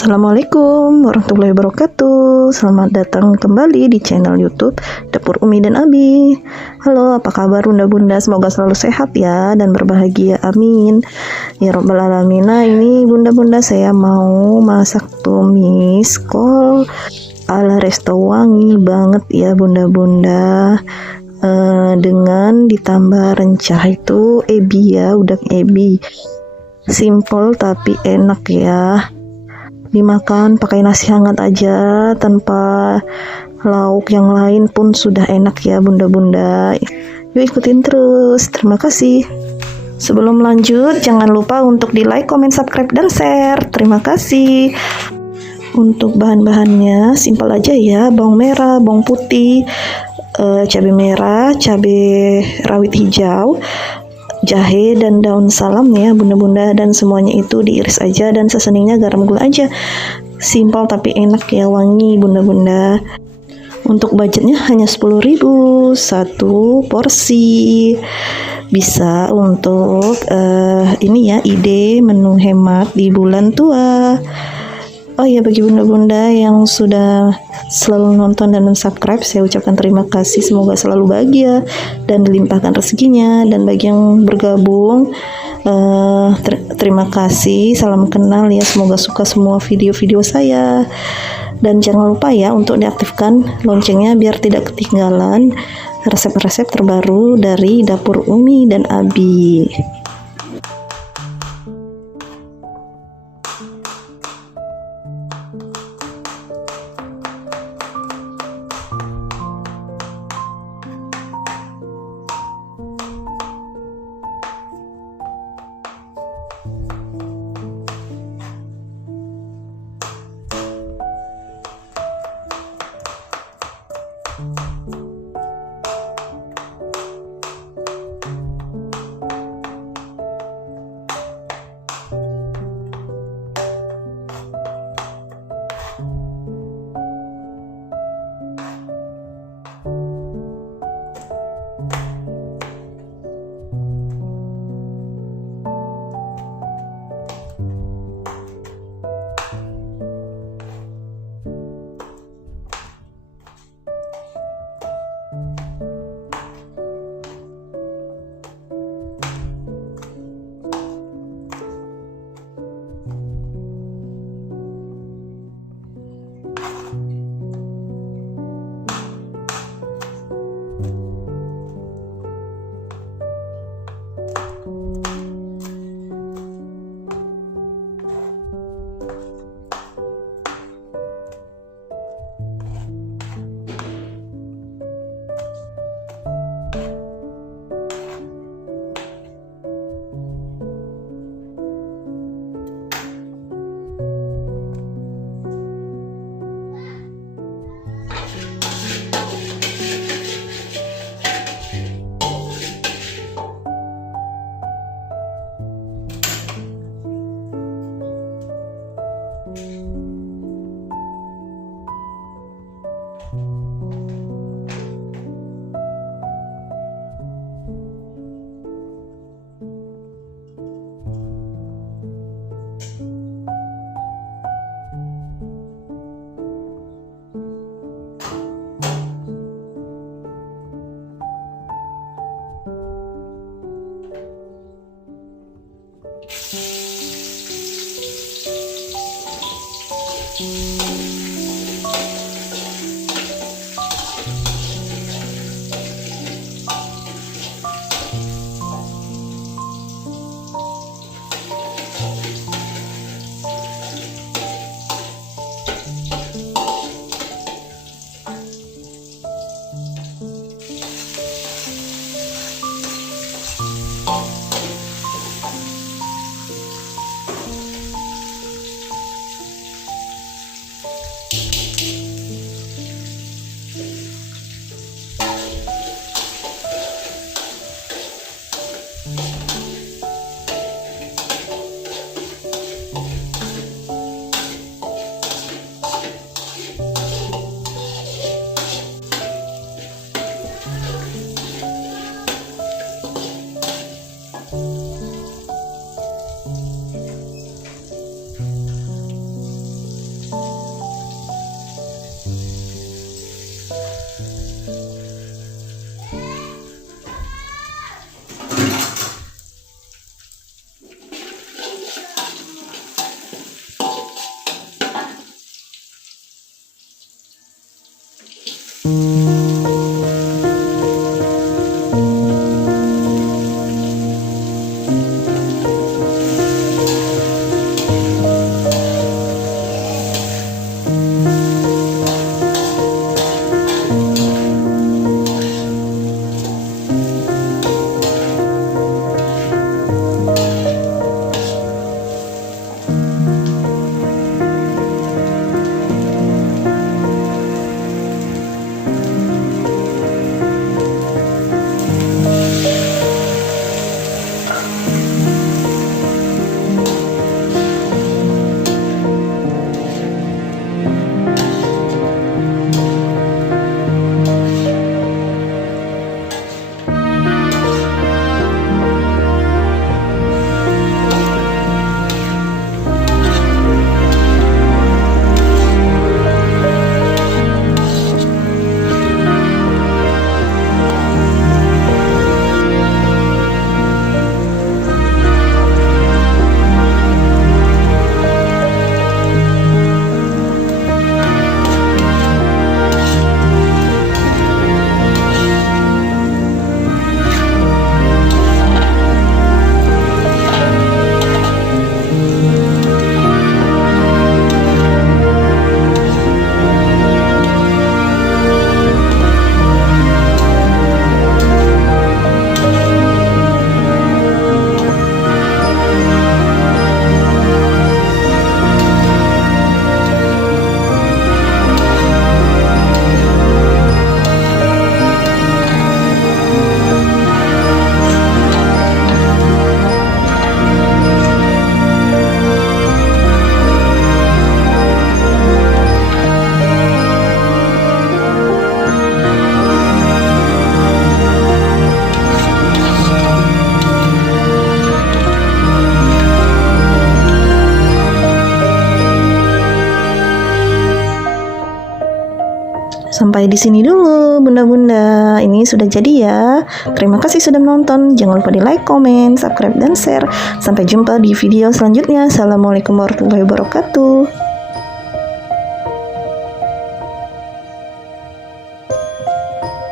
Assalamualaikum warahmatullahi wabarakatuh. Selamat datang kembali di channel YouTube Dapur Umi dan Abi. Halo, apa kabar bunda-bunda? Semoga selalu sehat ya dan berbahagia. Amin ya robbal alamin. Nah, ini bunda-bunda saya mau masak tumis kol ala resto wangi banget ya bunda-bunda. Dengan ditambah rencah itu ebi ya, udang ebi. Simpel tapi enak ya. Dimakan pakai nasi hangat aja tanpa lauk yang lain pun sudah enak ya bunda-bunda. Yuk ikutin terus. Terima kasih. Sebelum lanjut jangan lupa untuk di like, komen, subscribe, dan share. Terima kasih. Untuk bahan-bahannya simpel aja ya. Bawang merah, bawang putih, cabai merah, cabai rawit hijau, jahe dan daun salam ya bunda-bunda, dan semuanya itu diiris aja dan seseningnya garam gula aja. Simpel tapi enak ya, wangi bunda-bunda. Untuk budgetnya hanya 10.000 satu porsi. Bisa untuk ini ya, ide menu hemat di bulan tua. Oh ya, bagi bunda-bunda yang sudah selalu nonton dan subscribe, saya ucapkan terima kasih. Semoga selalu bahagia dan dilimpahkan rezekinya. Dan bagi yang bergabung, terima kasih. Salam kenal ya. Semoga suka semua video-video saya. Dan jangan lupa ya untuk diaktifkan loncengnya biar tidak ketinggalan resep-resep terbaru dari Dapur Umi dan Abi. Sampai di sini dulu bunda-bunda. Ini sudah jadi ya. Terima kasih sudah menonton. Jangan lupa di like, comment, subscribe, dan share. Sampai jumpa di video selanjutnya. Assalamualaikum warahmatullahi wabarakatuh.